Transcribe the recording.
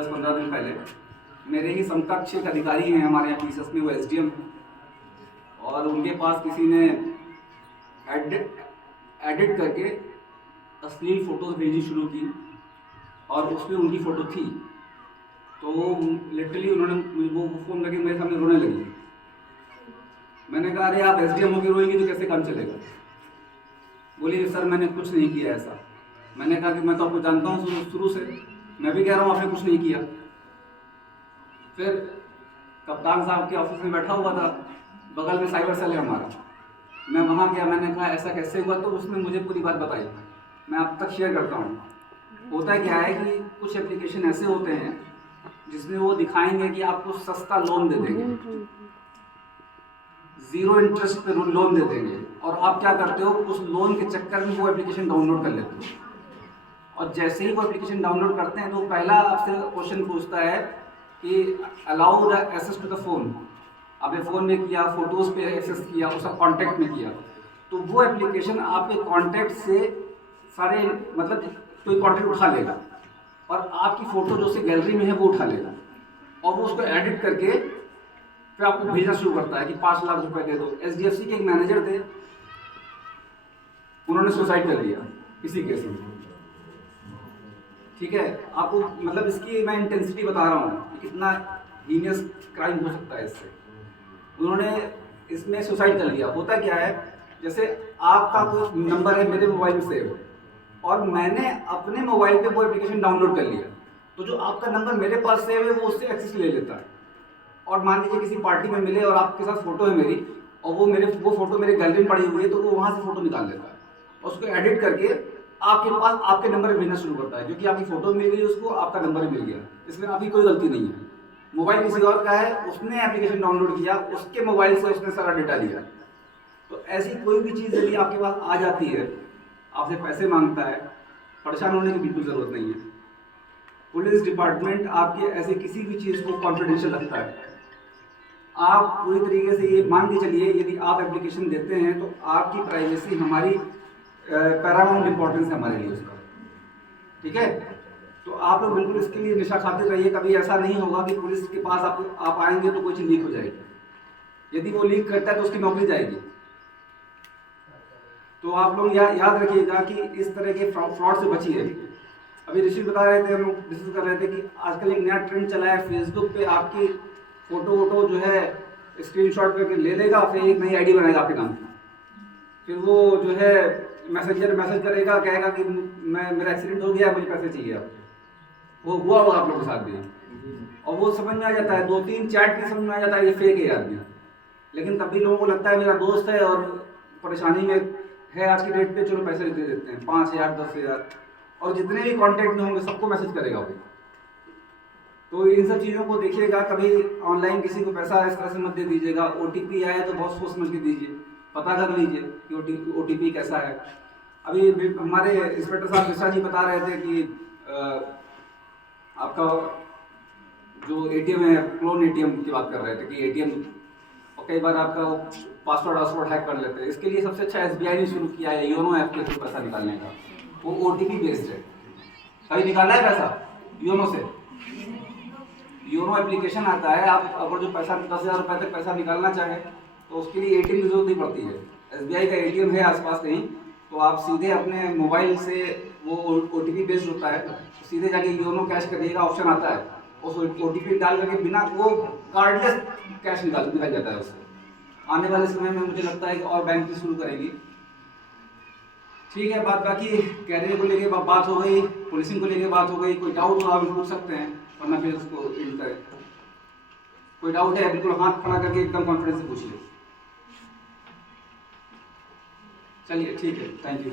10-15 दिन पहले मेरे ही समकक्ष एक अधिकारी हैं हमारे यहाँ टीसीएस में, वो एसडीएम हैं, और उनके पास किसी ने एडिट करके अश्लील फ़ोटोज़ भेजनी शुरू की और उसमें उनकी फ़ोटो थी। तो लिटरली उन्होंने वो फ़ोन करके मेरे सामने रोने लगी। मैंने कहा अरे आप एसडीएम होकर रोएंगी तो कैसे काम चलेगा? बोली सर मैंने कुछ नहीं किया ऐसा। मैंने कहा कि मैं तो आपको जानता हूँ शुरू से, मैं भी कह रहा हूँ आपने कुछ नहीं किया। फिर कप्तान साहब के ऑफिस में बैठा हुआ था, बगल में साइबर सेल है हमारा। मैं वहाँ गया, मैंने कहा ऐसा कैसे हुआ, तो उसने मुझे पूरी बात बताई। मैं आप तक शेयर करता हूँ। होता क्या है कि कुछ एप्लीकेशन ऐसे होते हैं जिसमें वो दिखाएंगे कि आपको सस्ता लोन दे देंगे, 0 इंटरेस्ट पे लोन दे देंगे, और आप क्या करते हो, उस लोन के चक्कर में वो एप्लीकेशन डाउनलोड कर लेते हो। और जैसे ही वो एप्लीकेशन डाउनलोड करते हैं तो पहला आपसे क्वेश्चन पूछता है कि allow the access to the phone. आपने फ़ोन में किया, फोटोज़ पे एक्सेस किया, उसका कॉन्टैक्ट में किया, तो वो एप्लीकेशन आपके कॉन्टैक्ट से सारे मतलब कोई कॉन्टैक्ट उठा लेगा और आपकी फ़ोटो जो से गैलरी में है वो उठा लेगा और वो उसको एडिट करके फिर आपको भेजना शुरू करता है कि 5 लाख रुपए दे दो। एसडीएफसी के एक मैनेजर थे, उन्होंने सुसाइड कर लिया इसी केस में। ठीक है, आपको मतलब इसकी मैं इंटेंसिटी बता रहा हूँ कि कितना हीनियस क्राइम हो सकता है इससे। उन्होंने इसमें सुसाइड कर लिया। होता क्या है, जैसे आपका कोई नंबर है मेरे मोबाइल में सेव और मैंने अपने मोबाइल पे वो एप्लीकेशन डाउनलोड कर लिया, तो जो आपका नंबर मेरे पास सेव है वो उससे एक्सेस ले लेता है। और मान लीजिए किसी पार्टी में मिले और आपके साथ फोटो है मेरी और वो फोटो मेरे गैलरी में पड़ी हुई है, तो वो वहाँ से फोटो निकाल लेता है और उसको एडिट करके आपके पास आपके नंबर भेजना शुरू करता है, क्योंकि आपकी फोटो मिल गई उसको, आपका नंबर मिल गया। इसमें आपकी कोई गलती नहीं है। मोबाइल किसी और का है, उसने एप्लीकेशन डाउनलोड किया, उसके मोबाइल से उसने सारा डेटा लिया। तो ऐसी कोई भी चीज़ यदि आपके पास आ जाती है, आपसे पैसे मांगता है, परेशान होने की बिल्कुल ज़रूरत नहीं है। पुलिस डिपार्टमेंट आपके ऐसे किसी भी चीज़ को कॉन्फिडेंशियल रखता है। आप पूरी तरीके से ये मान के चलिए, यदि आप एप्लीकेशन देते हैं तो आपकी प्राइवेसी हमारी पैरामाउंट इंपॉर्टेंस है हमारे लिए उसका। ठीक है, तो आप लोग बिल्कुल इसके लिए निशा खातिर रहिए। कभी ऐसा नहीं होगा कि पुलिस के पास आप आएंगे तो कोई चीज़ लीक हो जाएगी। यदि वो लीक करता है तो उसकी नौकरी जाएगी। तो आप लोग याद रखिएगा कि इस तरह के फ्रॉड से बचिए। अभी ऋषि बता रहे थे, हम लोग डिस्कस कर रहे थे कि आजकल एक नया ट्रेंड चला है, फेसबुक पे आपकी फोटो वोटो जो है स्क्रीनशॉट करके ले लेगा, फिर एक नई आईडी बनाएगा आपके नाम। फिर वो जो है मैसेंजर मैसेज करेगा, कहेगा कि मेरा एक्सीडेंट हो गया, मुझे पैसे चाहिए। अब वो हुआ होगा आप लोगों के साथ भी, और वो समझ में आ जाता है, 2-3 चैट में समझ में आ जाता है ये फेक है आदमी। लेकिन तब भी लोगों को लगता है मेरा दोस्त है और परेशानी में है आज की डेट पे, चलो पैसे दे देते हैं 5,000 10,000, और जितने भी कॉन्टैक्ट में होंगे सबको मैसेज करेगा वो। तो इन सब चीज़ों को देखिएगा। कभी ऑनलाइन किसी को पैसा इस तरह से मत दे दीजिएगा। ओटीपी आए तो बहुत सोच समझ के दीजिए, पता कर लीजिए कि ओटीपी कैसा है। अभी हमारे इंस्पेक्टर साहब मिश्रा जी बता रहे थे कि आपका जो एटीएम है, क्लोन एटीएम की बात कर रहे थे कि एटीएम और कई बार आपका पासवर्ड हैक कर लेते हैं। इसके लिए सबसे अच्छा एसबीआई ने शुरू किया है योनो ऐप के थ्रू पैसा निकालने का। वो ओटीपी बेस्ड है। कभी निकाला है पैसा योनो से? योनो एप्लीकेशन आता है, आप अगर जो पैसा 10,000 रुपये तक पैसा निकालना चाहें तो उसके लिए एटीएम की जरूरत नहीं पड़ती है। एसबीआई का एटीएम है आसपास कहीं, तो आप सीधे अपने मोबाइल से, वो ओटीपी बेस्ड होता है, तो सीधे जाके योनो कैश करिएगा, ऑप्शन आता है, उस ओटीपी डाल करके बिना वो कार्डलेस कैश निकाल जाता है उससे। आने वाले समय में मुझे लगता है कि और बैंक भी शुरू करेंगी। ठीक है, बाकी कैरियर को लेके बात हो गई, पुलिसिंग को लेके बात हो गई। कोई डाउट हो आप पूछ सकते हैं, वरना फिर उसको एंड करें। कोई डाउट है बिल्कुल हाथ खड़ा करके एकदम कॉन्फिडेंस से पूछिए। चलिए ठीक है, थैंक यू।